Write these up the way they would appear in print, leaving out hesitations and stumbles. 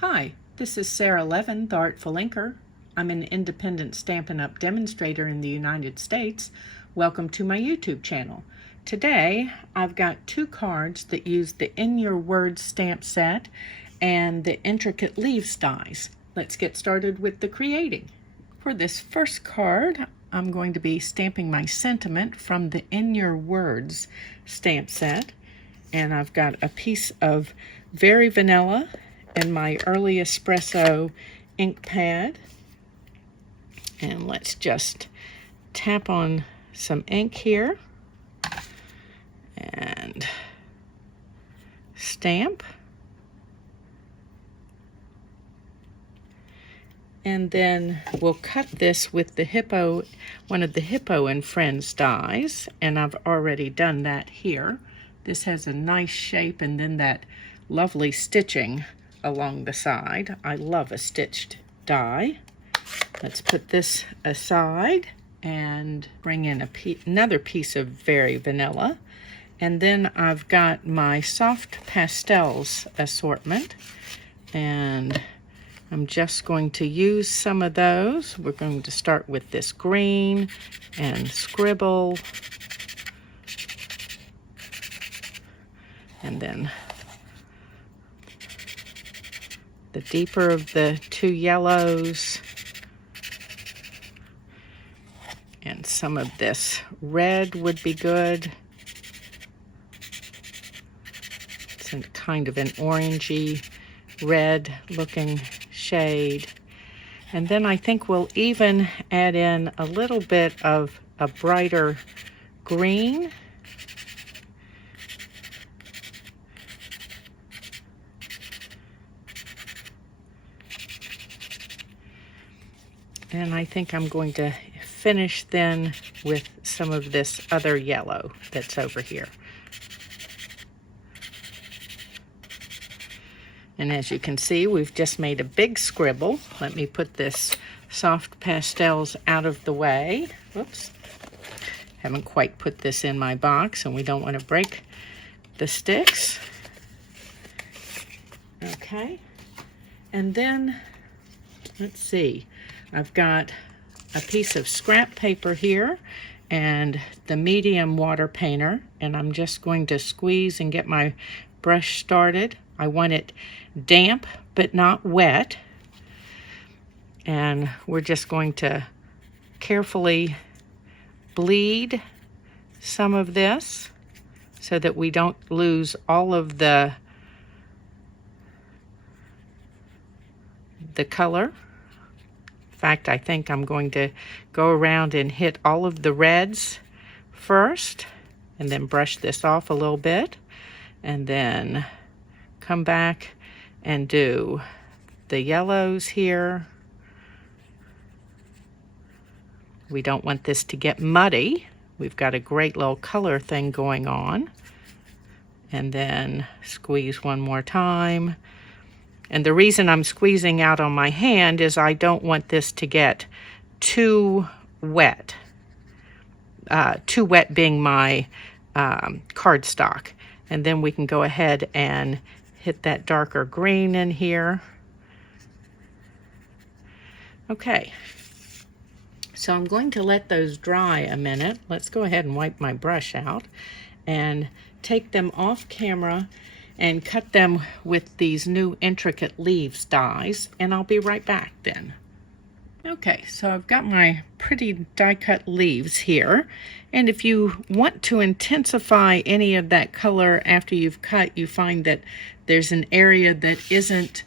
Hi, this is Sara Levin, the Artful Inker. I'm an independent Stampin' Up! Demonstrator in the United States. Welcome to my YouTube channel. Today, I've got two cards that use the In Your Words stamp set and the intricate leaves dies. Let's get started with the creating. For this first card, I'm going to be stamping my sentiment from the In Your Words stamp set. And I've got a piece of Very Vanilla and my early espresso ink pad, and let's just tap on some ink here and stamp, and then we'll cut this with the hippo, one of the Hippo and Friends dies, and I've already done that here. This has a nice shape and then that lovely stitching along the side. I love a stitched die. Let's put this aside and bring in another piece of Very Vanilla. And then I've got my soft pastels assortment, and I'm just going to use some of those. We're going to start with this green and scribble, and then the deeper of the two yellows, and some of this red would be good. It's a kind of an orangey red looking shade. And then I think we'll even add in a little bit of a brighter green. And I think I'm going to finish then with some of this other yellow that's over here. And as you can see, we've just made a big scribble. Let me put this soft pastels out of the way. Whoops. Haven't quite put this in my box, and we don't want to break the sticks. Okay. And then, let's see. I've got a piece of scrap paper here and the medium water painter, and I'm just going to squeeze and get my brush started. I want it damp but not wet, and we're just going to carefully bleed some of this so that we don't lose all of the color. In fact, I think I'm going to go around and hit all of the reds first, and then brush this off a little bit, and then come back and do the yellows here. We don't want this to get muddy. We've got a great little color thing going on. And then squeeze one more time. And the reason I'm squeezing out on my hand is I don't want this to get too wet. Too wet being my cardstock. And then we can go ahead and hit that darker green in here. Okay. So I'm going to let those dry a minute. Let's go ahead and wipe my brush out and take them off camera and cut them with these new intricate leaves dies, and I'll be right back then. Okay, so I've got my pretty die cut leaves here, and if you want to intensify any of that color after you've cut, you find that there's an area that isn't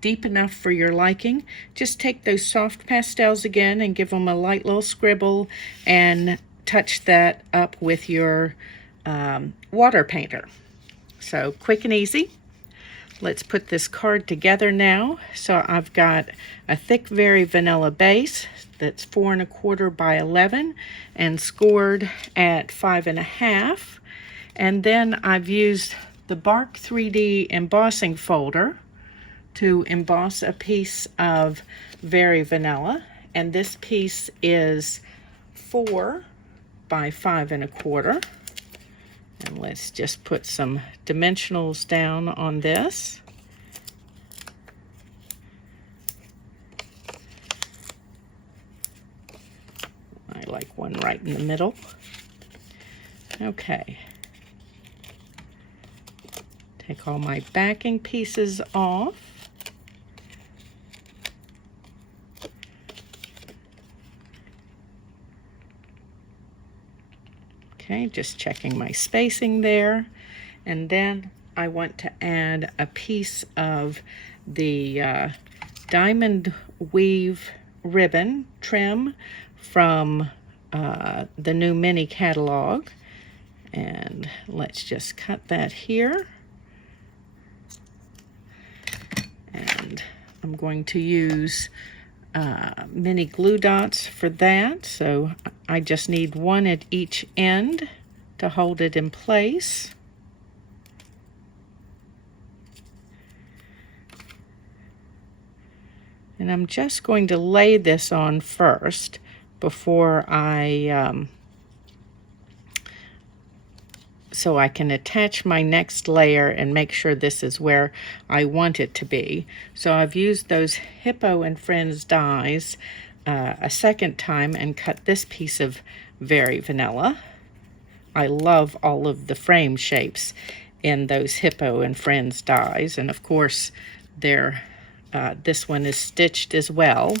deep enough for your liking, just take those soft pastels again and give them a light little scribble and touch that up with your water painter. So quick and easy. Let's put this card together now. So I've got a thick Very Vanilla base that's 4 1/4 by 11 and scored at 5 1/2. And then I've used the Bark 3D embossing folder to emboss a piece of Very Vanilla. And this piece is 4 by 5 1/4. And let's just put some dimensionals down on this. right in the middle. Okay. Take all my backing pieces off. Okay, just checking my spacing there. And then I want to add a piece of the diamond weave ribbon trim from the new mini catalog. And let's just cut that here. And I'm going to use mini glue dots for that. So I just need one at each end to hold it in place. And I'm just going to lay this on first before so I can attach my next layer and make sure this is where I want it to be. So I've used those Hippo and Friends dies a second time and cut this piece of Very Vanilla. I love all of the frame shapes in those Hippo and Friends dies, and of course they're this one is stitched as well.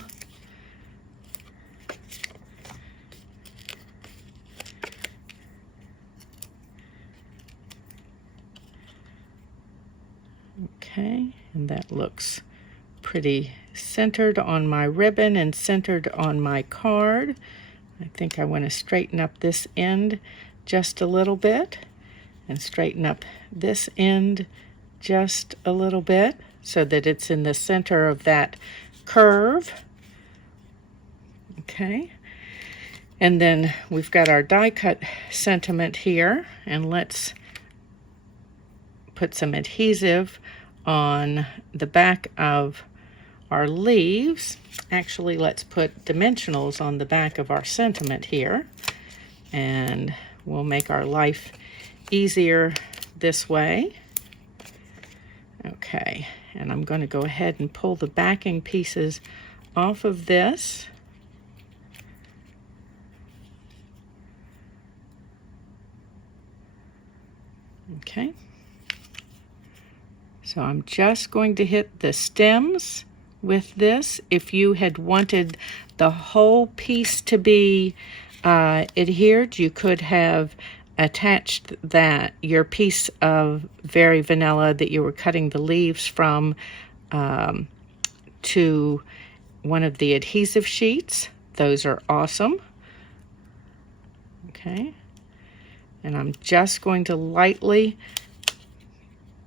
Okay, and that looks pretty centered on my ribbon and centered on my card. I think I want to straighten up this end just a little bit and straighten up this end just a little bit so that it's in the center of that curve. Okay, and then we've got our die cut sentiment here, and let's put some adhesive on the back of our leaves. Actually, let's put dimensionals on the back of our sentiment here, and we'll make our life easier this way. Okay, and I'm going to go ahead and pull the backing pieces off of this. Okay, so I'm just going to hit the stems with this. If you had wanted the whole piece to be adhered, you could have attached your piece of Very Vanilla that you were cutting the leaves from to one of the adhesive sheets. Those are awesome. Okay, and I'm just going to lightly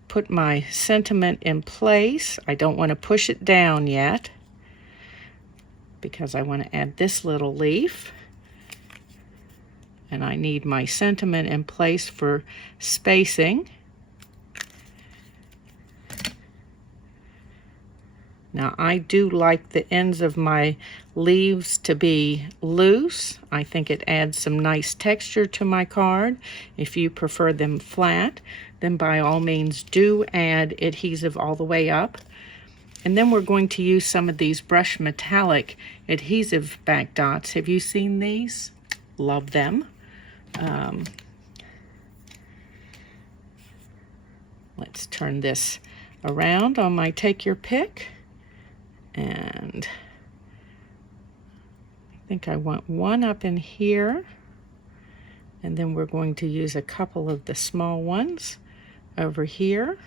put my sentiment in place. I don't want to push it down yet because I want to add this little leaf. And I need my sentiment in place for spacing. Now I do like the ends of my leaves to be loose. I think it adds some nice texture to my card. If you prefer them flat, then by all means do add adhesive all the way up. And then we're going to use some of these brush metallic adhesive back dots. Have you seen these? Love them. Let's turn this around on my take your pick, and I think I want one up in here, and then we're going to use a couple of the small ones over here.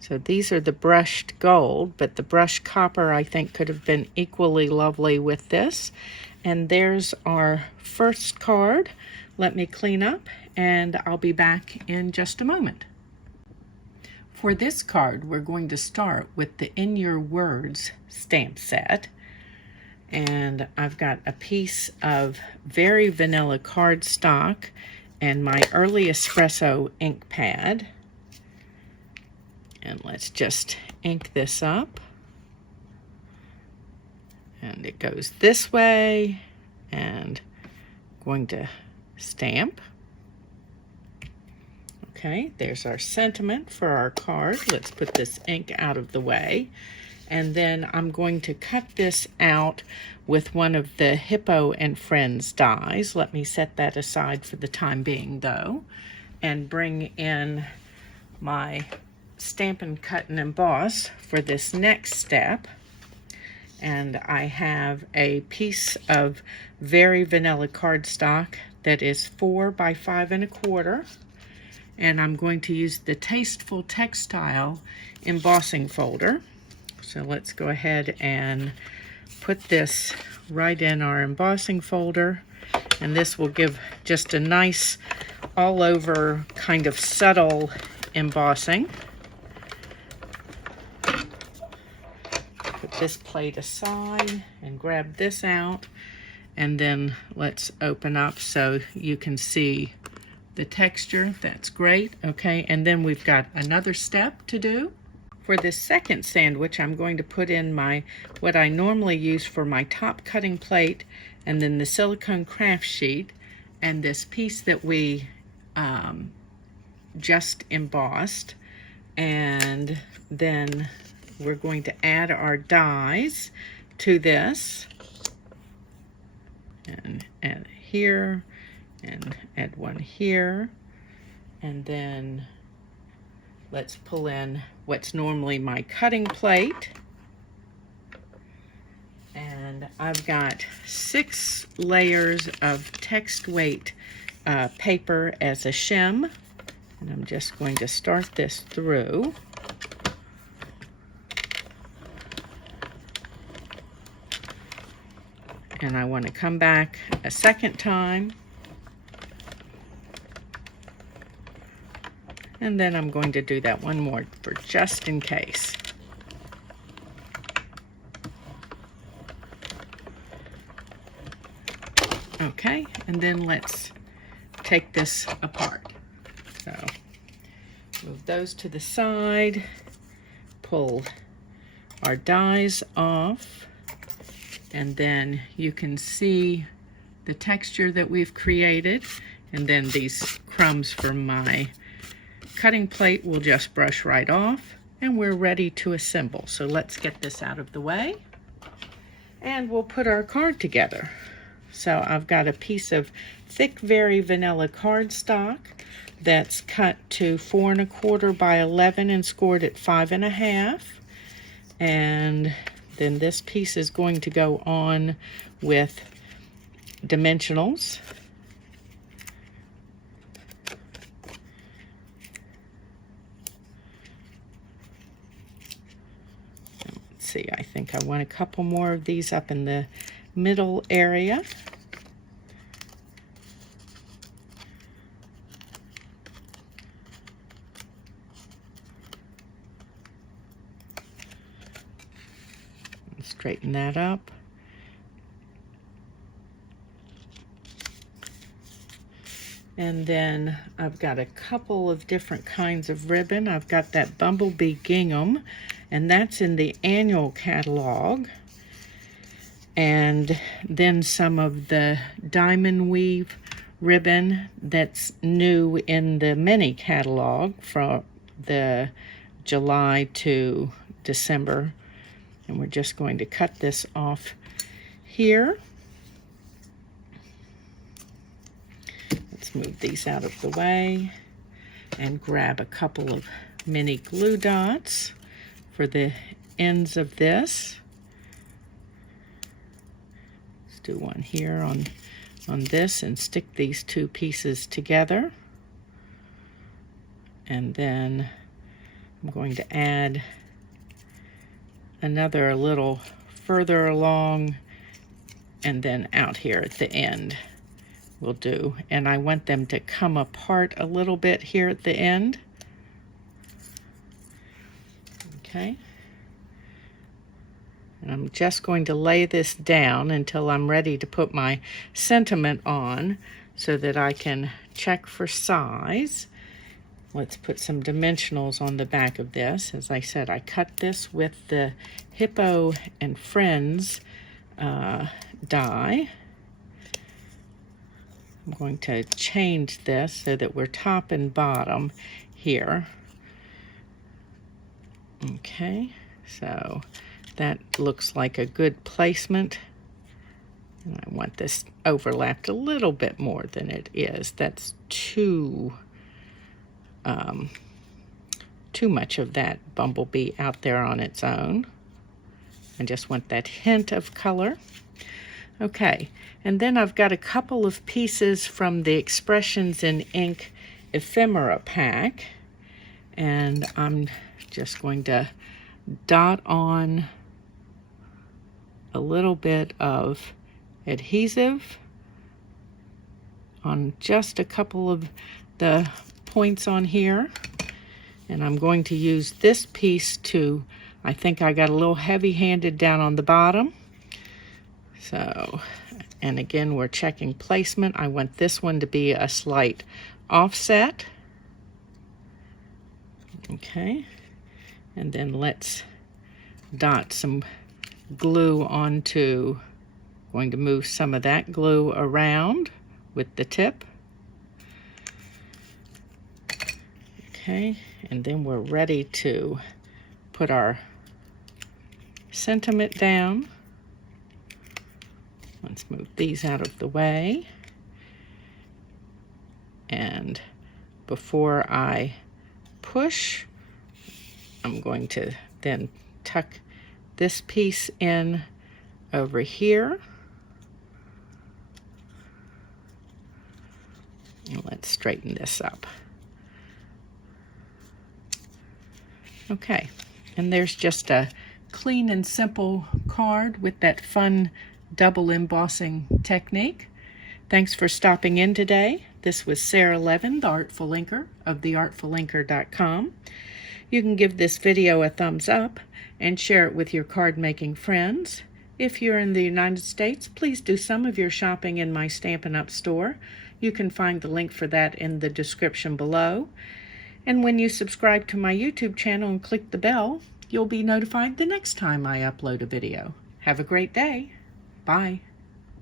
So these are the brushed gold, but the brushed copper I think could have been equally lovely with this. And there's our first card. Let me clean up and I'll be back in just a moment. For this card, we're going to start with the In Your Words stamp set. And I've got a piece of Very Vanilla cardstock and my Early Espresso ink pad. And let's just ink this up. And it goes this way, and I'm going to stamp. Okay, there's our sentiment for our card. Let's put this ink out of the way. And then I'm going to cut this out with one of the Hippo and Friends dies. Let me set that aside for the time being though, and bring in my Stampin' Cut and Emboss for this next step. And I have a piece of very vanilla cardstock that is 4 by 5 1/4, and I'm going to use the Tasteful Textile embossing folder. So let's go ahead and put this right in our embossing folder, and this will give just a nice all over kind of subtle embossing. Put this plate aside and grab this out, and then let's open up so you can see the texture. That's great. Okay, and then we've got another step to do. For this second sandwich, I'm going to put in what I normally use for my top cutting plate, and then the silicone craft sheet, and this piece that we just embossed. And then we're going to add our dies to this, and add here, and add one here, and then let's pull in what's normally my cutting plate. And I've got 6 layers of text weight paper as a shim, and I'm just going to start this through. And I want to come back a second time. And then I'm going to do that one more for just in case. Okay, and then let's take this apart. So move those to the side, pull our dies off, and then you can see the texture that we've created, and then these crumbs from my cutting plate will just brush right off, and we're ready to assemble. So let's get this out of the way, and we'll put our card together. So I've got a piece of thick, very vanilla cardstock that's cut to 4 1/4 by 11 and scored at 5 1/2. And then this piece is going to go on with dimensionals. Let's see, I think I want a couple more of these up in the middle area. Straighten that up. And then I've got a couple of different kinds of ribbon. I've got that Bumblebee Gingham, and that's in the annual catalog. And then some of the diamond weave ribbon that's new in the mini catalog from the July to December. And we're just going to cut this off here. Let's move these out of the way and grab a couple of mini glue dots for the ends of this. Let's do one here on this and stick these two pieces together. And then I'm going to add another a little further along, and then out here at the end will do. And I want them to come apart a little bit here at the end. Okay. And I'm just going to lay this down until I'm ready to put my sentiment on so that I can check for size. Let's put some dimensionals on the back of this. As I said, I cut this with the Hippo and Friends die. I'm going to change this so that we're top and bottom here. Okay, so looks like a good placement. And I want this overlapped a little bit more than it is. That's too much of that bumblebee out there on its own. I just want that hint of color. Okay, and then I've got a couple of pieces from the Expressions in Ink ephemera pack, and I'm just going to dot on a little bit of adhesive on just a couple of the points on here, and I'm going to use this piece to, I think I got a little heavy-handed down on the bottom. So, and again, we're checking placement. I want this one to be a slight offset. Okay, and then let's dot some glue onto, going to move some of that glue around with the tip. Okay, and then we're ready to put our sentiment down. Let's move these out of the way. And before I push, I'm going to then tuck this piece in over here. And let's straighten this up. Okay, and there's just a clean and simple card with that fun double embossing technique. Thanks for stopping in today. This was Sara Levin, the Artful Inker of theartfulinker.com. You can give this video a thumbs up and share it with your card making friends. If you're in the United States, please do some of your shopping in my Stampin' Up! Store. You can find the link for that in the description below. And when you subscribe to my YouTube channel and click the bell, you'll be notified the next time I upload a video. Have a great day. Bye.